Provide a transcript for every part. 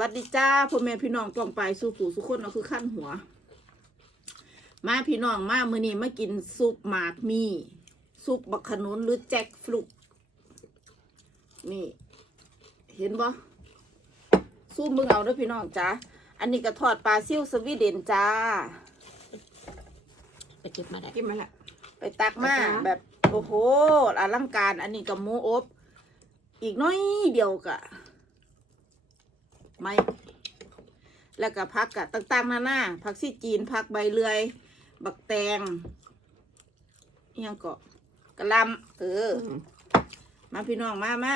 วัสดีจ้าพ่อแม่พี่น้องกองไปสู่ผู้สุคนเอาคือขั้นหัว มาพี่น้องมามื้อนี้มากินซุปหมากมีซุปบักขนุนหรือแจ็คฟลุกนี่ เห็นบ่สู้มึงเอาเด้อพี่น้องจ้าอันนี้ก็ทอดปลาซิ่วสวีเดนจ้า ไปเก็บมาได้กินมาละไปตักมาไปจ้าแบบโอ้โหอลังการ อันนี้กับหมูอบ อีกน้อยเดียวกะ ไม่ แล้วก็พักกะต่างๆนานาพักซี่จีนพักใบเลื่อย บักแตงอิหยังเกาะกระหลำเออ มาพี่น้องมามา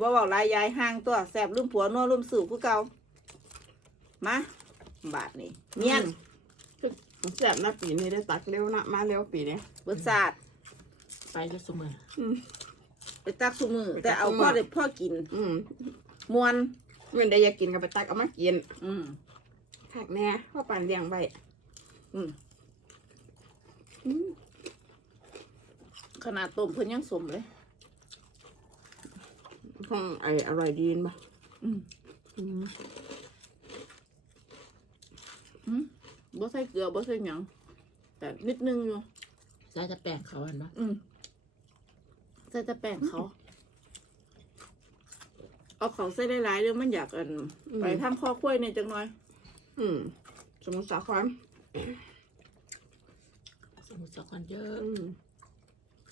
บ่บอกลายยายห่างตัวแสบลืมผัวนัวลืมสู่ผู้เก่ามาบาทนี่เนียนแซ่บนะปีนี้ได้ตักเร็วนะมาเร็วปีนี้เบิดศาสตร์ไปอยุสมือไปตักสุมือไปตักแต่เอาซุมื้พ่ออได้พ่อกินอืมมวนเมื่อใดอยากกินก็ไปตักเอามากินอืมผักแน่พ่อปานเลี้ยงไว้อืมอืมขนาดต้มเพิ่นยังสมเลย ห้องไออร่อยดีนปะอืมอืมอืมบ่ใส่เกลือบ่ใส่หยังแต่นิดนึงอยู่ ใส่จะแป้งเขาอันปะอืมใส่แต่แป้งเขา เอาเขาใส่ได้หลายๆเดี๋ยวมันอยากอันไปทางข้อคุ้ยในอยจังหน่อย อืม สมุทรสาครสมุนสาครเยอะอืม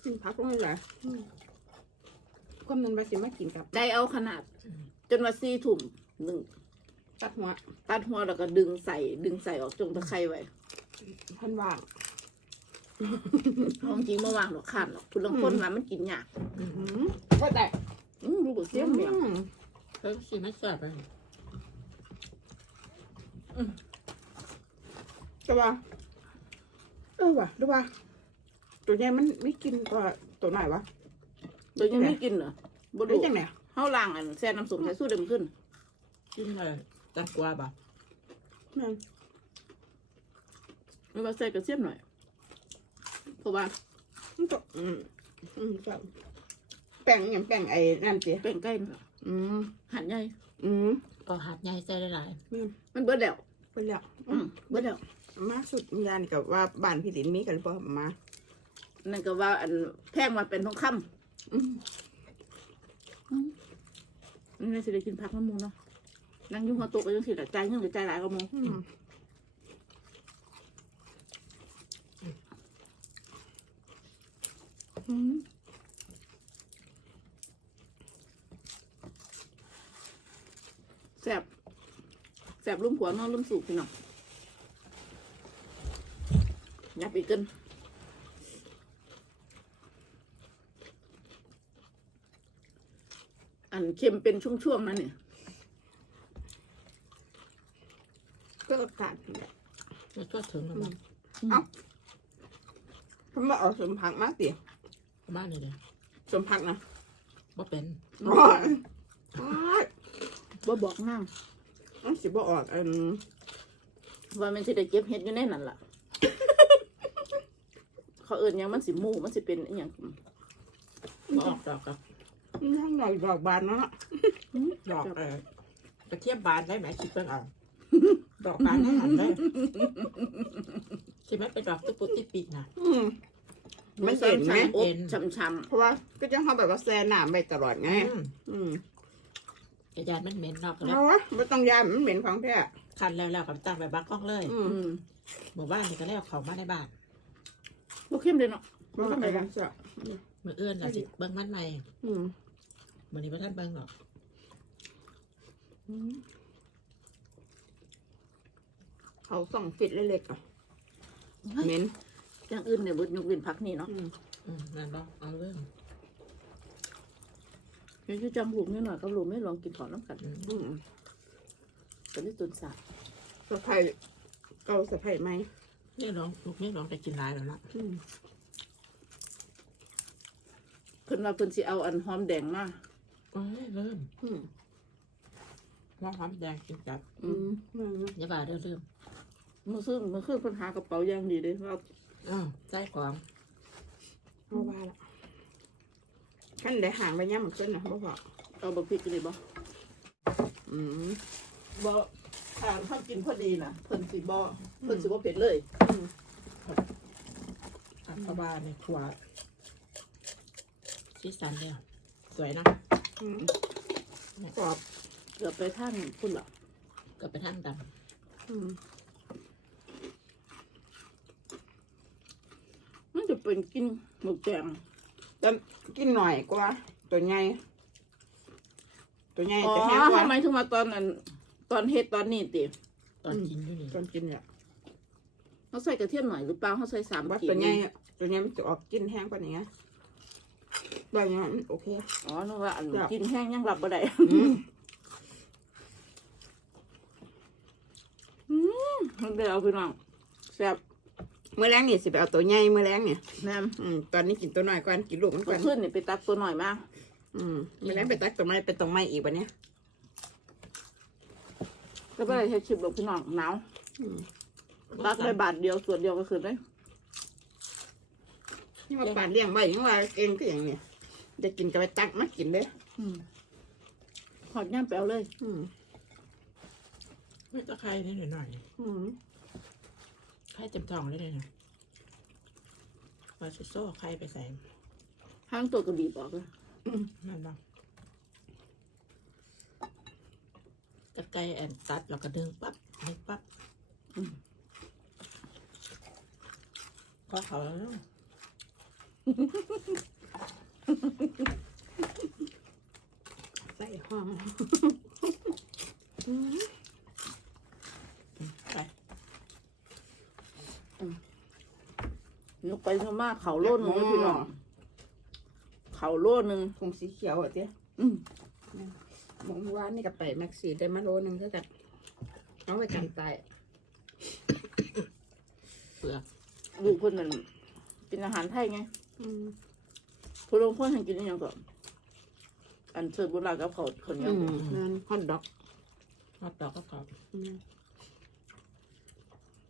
อืมพักลงเลยเหรออืมความนั้นไปสิมากินกับ ใจเอาขนาด จนว่าสี่ถุ่มหนึ่งตัดหัวตัดหัวแล้วก็ดึงใส่ ดึงใส่ออกจงตะไคร้ไว้พันว่างห้องจริงเมื่อวางหรอกขาดหรอกคุณลังคนมามันกินยากอืมก็แต่ อืมรู้บ่เสียงเมียงอืมเฮ้ยสิไม่แซ่บเลยแต่ว่าเออว่ะดูว่า ตัวใหญ่มันไม่กินกว่าตัวไหนวะเดี๋ยวยังไม่กินเหรอบ่ได้รู้จังไหนเฮาล่างอันแซ่น้ำส้มใส่สู้เดิมขึ้นกินเลยแตงกวาปะแม่นไม่ว่าใส่กระเทียมหน่อยเพราะว่ามันก็อืมอืมก็ แป้งอย่างแป้งไอ้นั่นสิแป้งไก่น่ะอืมหั่นใหญ่อืมก็หัดใหญ่ใส่หลายมันเบิดแล้วไปแล้วอืมเบิดแล้วมาสุดยานกับว่าบ้านพี่ลินมีกันหรือเปล่ามานั่นก็ว่าอันแพงมาเป็นทองคอืมำนี่สิได้กินผักน้ำมูเนาะนั่งอยุ่งหัวโตะก็ยังสิละใจยังสิใจหลายก็มูอืมอืม แซ่บ แซ่บลุ่มผัวนอนลุ่มสูบพี่น้องยับอีกเกินอันเค็มเป็นช่วงๆนั่นเนี่ย ก็อากาศนี่แหละๆไม่ทั่วถึงหรอกมั้งเขามาเอาสมผักมาเตี๋ยบ้านนี่เลยสมผักนะว่าเป็นอ๋ออ๋อบ่บอกนั่ง มันสิบ่ออกอันว่ามันสิได้เก็บเห็ดอยู่ในนั่นล่ะ เขาเอิญยังมันสิหมูมันสิเป็นอหย่างบ่ออกดอกกับนั่งหน่อยดอกบานเนาะดอกเออกระเทียมบานได้ไหมคิดเพิ่งเอาดอกบานได้หันได้ใช่ไหมเป็นดอกตุ๊กตุ๊กติ๊กปีกนะอืมมันเห็นไหมอบเห็นช้ำเพราะว่าก็จะเขาแบบว่าแซ่น้ำไปตลอดไงอืมอืม กระยานมันเหม็นนอกแล้เอาววะไม่ต้องยามมันเหม็นของแท้คันแล้วแล้วกับตั้งไปบักกล้องเลยอืๆมอืมหมู่บ้านนี่ก็แล้วเขามาในบ้านบ่เข้มเลยเนาะมันก็ไม่ได้เสียมือเอื้อนเราสิเบิ้งมันใหม่อืมมือนี้พระท่านเบิ้งหรอกเขาส่องฟิตเล็กๆอะเหม็นอย่างอื่นเนี่ยเบิดยกเว้นพักนี่เนาะอืมอืมนั่นบ่เอาเรื่อง เดี๋ยวจะจำลูกนิดหน่อยกับลูกไม่ลองกินขอน้ำกันอืมอืมกันที่ตุนสาสะพายเกาสะพายไหมนี่ลองลูกนี่ลองแต่กินหลายแล้วละอืมเพิ่นว่าเพิ่นสิเอาอันหอมแดงมาโอ้ยเริ่มอืมว่าหอมแดงกินกับอืมอืมอย่าบ่าเด้อเริ่มมื้อซื้อมื้อคืนเพิ่นหากระเป๋าอย่างดีเด้ว่าอ้าวใจของเอาว่าละ ขั้นได้ห่างไปย่ำขึ้นนะบ่พอเอาบักพริกนี่บ่อืมบ่ทานข้าวกินพอดีนะเพิ่นสิบ่เพิ่นสิบ่เผ็ดเลยอัปบาในครัวสีสันเลยอะสวยนะอืมกรอบเกือบไปทางพุ่นหรอกก็ไปทางดอืมมันจะเป็นกินหมึกแดง แต่กินหน่อยกว่า ตัวใหญ่ตัวใหญ่อ๋อจะแห้งกว่าทำไมถึงมาตอนนั้นตอนเฮ็ดตอนนี้ติำตอนกินอยู่นี่ตอนกินเนี่ยเขาใส่กระเทียมหน่อยหรือเปล่าเขาใส่สามว่าขีตัวดใหญ่ตัวใหญ่มันจะออกกินแห้งกว่านี้ไงแบบนี้มันโอเค อ๋อนึกว่าอันจ้ะ กินแห้งยังหลับบ่ได้อืมมันเดียวพี่น้องแซ่บ เมื่อแรงนี่สิไปเอาตัวใหญ่เมื่อแรงเนี่ยแม่มอืมตอนนี้กินตัวหน่อยก่อนกินลูกมันก่เมื่ออนคืนนี่ไปตักตัวหน่อยมาอืมเมื่อแรงไปตักตัวไม้เป็นตัวไม้อีกวันนี้ยแล้วก็เลยใช้ชิบลงพี่น้องหนาวอืมตักได้บาทเดียวส่วนเดียวก็คือได้นี่มาปาดเลี้ยงไว้ยังว่าเองก็อย่างเนี้ยจะกินก็ไปตักมากินเลยหอดย่ามแปลวเลย อืมไม่ตะไคร้นิดหน่อยอืมๆ ไข่เต็มท้องเลยเนี่ยปลาซิโซ่ไข่ไปใส่ห้างตัวกระบีบออกเลยนั่นบ้างตะไคร้แอนตัดแล้วก็ดึงปั๊บดึงปั๊บพอเขาแล้ว ใส่ห้อง ไป ยกไปยกมาเขาโล่นหนึงเลยพี่น้องเขาโล่นหนึ่งถุงสีเขียวอะเจ๊อืมหมองวานนี่กับไปแม็กซี่ได้มาโลนึงก็กันเอาไปกันตายเปลือกลูกคนนั้นกินอาหารไทยไงอืมผู้ลงคนทางกินอหยังก่อนอันเสิร์ฟบุรากับเขาวคนเหนี้อืยวมนั่นฮอทดอกทอดดอกก็กรอบอืม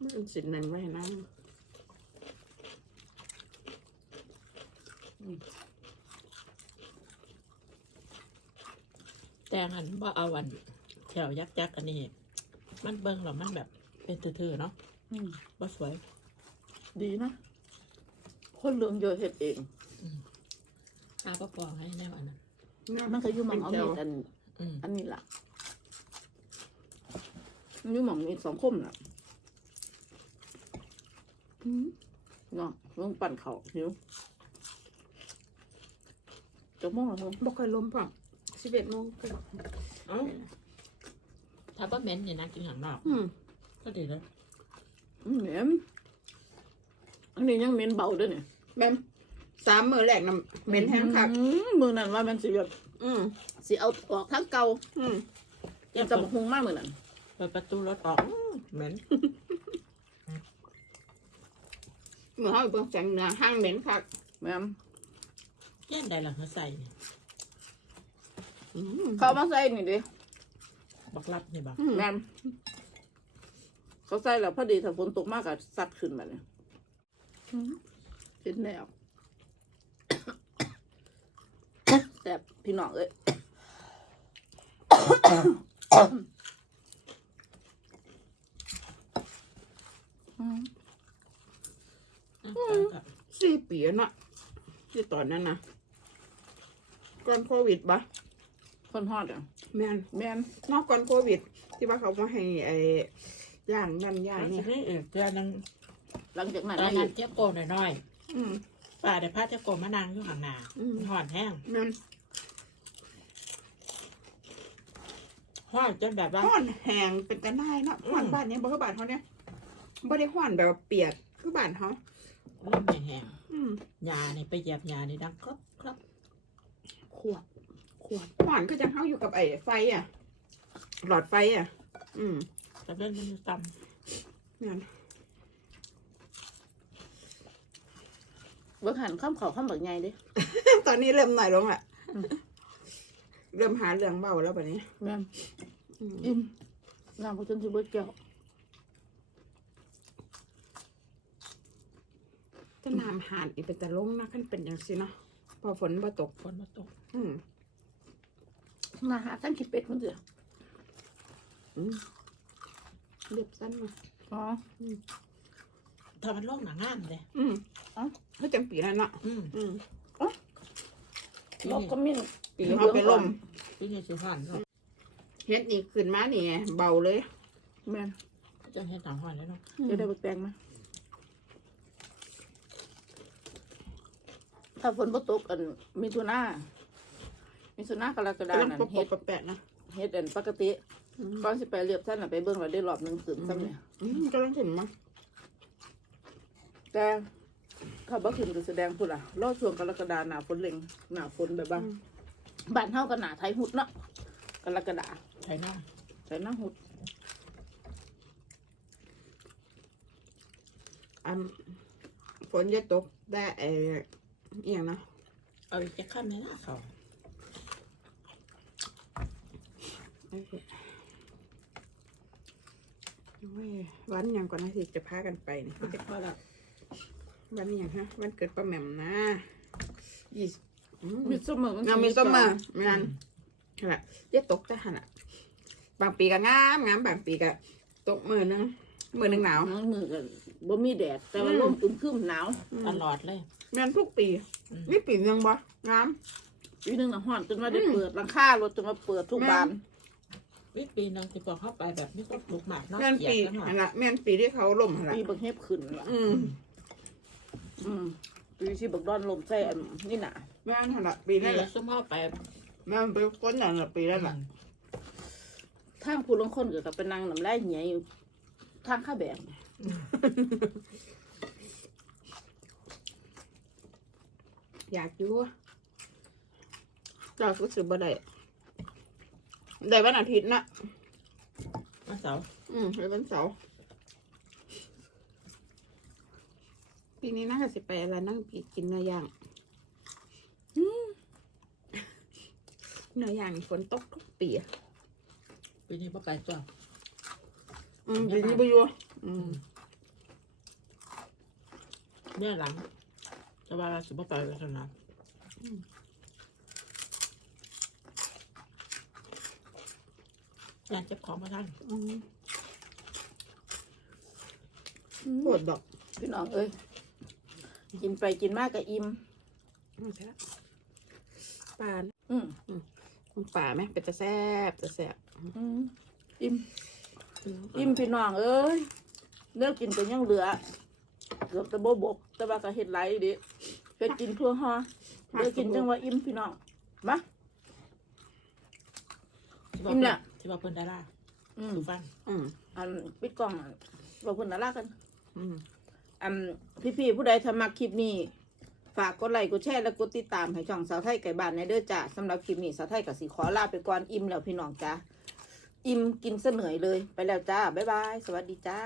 มันสินนั่นไว้นะ แต่หันว่าเอาวันแถวยักษ์ยักษ์อันนี้ มันเบิ่งแล้วมันแบบเป็นทื่อๆเนาะอืมบ่สวย ดีนะ คนเรืองเยอะเห็ดเองเอาก็ปอกให้แน่อันนั้นมันก็อยู่หมองเอาป็นมีแก้วดอันอืมอันนี้ล่ะมันอยู่หมองมีดสองคมน่ะอืมเนาะลงปั่นเขาหิว จะมองแล้วบอกเคยล้มป่ะสิบเอ็ดโมงก็เอ้าถ้าบ่เหม็นเนี่ยนะกินข้างนอกอืมก็ดีแล้วอืมเหม็นอันนี้ยังเหม็นเบาด้วยเนี่ยแบมสามมือแรกน้ำเหม็นแห้งคักอืมมือนั้นว่ามันสิแบบอืมสิเอาออกทั้งเก่าอืมกินตะบกฮุงมากมือนั้นเปิดประตูรถออกอื้อเหม็นเหมือนเขาเบิ่งแสงเหนือห้างเหม็นคักแม่ม แย่นได้หลังมาใส่นี่อืมเขาเอามาใส่นี่ดิบักลับนี่บักอืมแม่มเขาใส่แล้วพอดีถ้าฝนตกมากก็ซัดขึ้นมาเนี่ยอืมเห็นแล้ว แซ่บพี่น้องเอ้ยอืมอะเอากับ สี่ปีแล้วนะที่ตอนนั้นนะ ก่อนโควิดปะคนฮอดอะแม่นแม่นนอกก่อนโควิด ที่ว่าเขามาให้ไอ้ย่างนั่นย่างอันนี่นี้อีกเดือนหนึงหลังจากนั้นตอนมาอีนั้นกเจี๊ยบโกนหน่อยอืมๆป้าได้พาเจี๊ยบโกนมานางอยู่ข้างหน้าอืมมันห่อนแห้งแม่นห่อนจนแบบว่าห้อนแห้งเป็นตะนายเนาะห้อนอืมบ้านเนี้ยบ่คือบ้านเขาเนี่ยบ่ได้ห้อนแบบว่าเปียกคือบ้านเขาเริ่มแห้งอืมๆยานี่ไปเหยียบยานี่ดังครับครับ ขวด ขวดห้อนก็จะเขาอยู่กับไอ้ไฟอะ หลอดไฟอะ อืมแต่เล่นมันอยู่ต่นั่นเบิกหันข้ามเขาข้ามบักใหญ่ดิ ตอนนี้เริ่มหน่อยลงละเริ่มหาเรื่องเบาแล้วแบบนี้แม่นอืมอิ่มน้ำก็จนสิเบิดแก้วถ้าน้ำหานอีกเป็นตะลงนะขั้นเป็นอย่างสิเนาะพอฝนบ่ตกำฝนมาตก อืมมาหาตั้งคิดเป็ดมันเถอะอืมเรียบสั้นมาอ๋อถ้ามันโล่งหนางานเลย อืมเอ๋อให้จังปีนั่นเนาะอืมอืมนกก็มิ้นปีเอาไปล่มพี่นี่สิหันเนาะเฮ็ดนี่ขึ้นมานี่เบาเลยแม่นจะเห็นต่างหอยแล้วเนาะจะได้บักแตงมาถ้าฝนบ่ตกอันมีทุนา มีทุนากรกฎากำลังนั่นปกเฮ็ดปแปะๆนะเฮ็ดอันปกติอืมก่อนสิไปเรียบท่านน่ะไปเบิ่งแล้วได้รอบหนึงขึ้นซ้ำเนี่ยอืมกำลังขึ้นมาแต่ถ้าบ่ขึ้นก็แสดงพุ่นล่ะรอช่วงกรกฎาหน้าฝนเล็งหน้าฝนแบบว่าบ้านเฮาก็หน้าไทยหุดเนาะกรกฎาใช่หน้าใส่หน้าหุดอันฝนจะตกได้เอออหย่างนะเอาอีกจะขั้นในหน้าเขา โอเคโอ้ย วันหยังก่อนนะที่จะพากันไปนี่ก็จะพอละวันนี้หยังฮะวันเกิดป้าแหม่มนะยี่สิบอืมมีเสมอมันงามมีส้มมาไม่งั้นนั่นแหละเรียกตกแต่หันอะบางปีก็งามงามบางปีก็ตกมือนึงมือนึงหนาวทั้งมือกันบ่มีแดดแต่ว่าอืมลมอึมครึมหนาวตลอดเลยแม่นทุกปีอืมนี่ปีนึงบ่งามปีหนึงน่ะฮ้อนจนว่าได้อืมเปิดหลังคารถจนว่าเปิดทุกแม่บาน วิปีนึงที่พอเข้าไปแบบนี้ก็ปลูกหมากเนาะแม่นเกลียปีดกันหน่อย นั่นละแม่นปีที่เขาล่มหั่นละปีบักเฮ็บขึ้นล่ะอืมอืมปีที่บักดอนลมใส่อันนี่น่ะแม่นหั่นละปีนี่นั่นแหแหละละซุ่มเข้าไปแม่นเป็นคนนั่นละปีนั่นละทางผู้ลางคนก็ไปนั่งน้ำลายเหี่ยอยู่ทางข้าแบกอืมอยากอยู่เจ้าก็สืบ่ได้ ได้วันอาทิตย์นะวันเสาร์อืมได้วันเสาร์ปีนี้น่าจะสิไปอะไรนั่งกินเนื้อย่างเนื้อย่างฝนตกทุกปีอะปีนี้พ่อไปตัวอืมปีนี้ไปอยู่อืมเนี่ยหลังจะว่าสุภาพไปแล้วนะ งานเจ็บของมาท่านอืมปวดดอกพี่น้องเอ้ยกินไปกินมากก็อิ่มอืมใช่ละปลาอืมคุณป่าไหมเป็นตะแซ่บตะแซ่บอืมอิ่มอิ่มพี่น้องเอ้ยเลิกกินก็ยังเหลือเกือบจะบ่บกแต่ว่าก็เฮ็ดไหลายดิเฮ็ดกินทั่วฮอเลิกกินจังว่าอิ่มพี่น้องมาอิ่มละ ที่ว่าเพิ่นดาราอืม สุฟันอืมอันปิดกล้องอะบอกเพิ่นน่ารักกัน อืมอันพี่ๆผู้ใดทำมาคลิปนี้ ฝากกดไลค์กดแชร์และกดติดตามให้ช่องสาวไทยไก่บ้านในเด้อจ้าสำหรับคลิปนี้สาวไทยกับสีขอลาไปก่อนอิ่มแล้วพี่น้องจ้าอิ่มกินเสนอยเลยไปแล้วจ้า บ๊ายบาย สวัสดีจ้า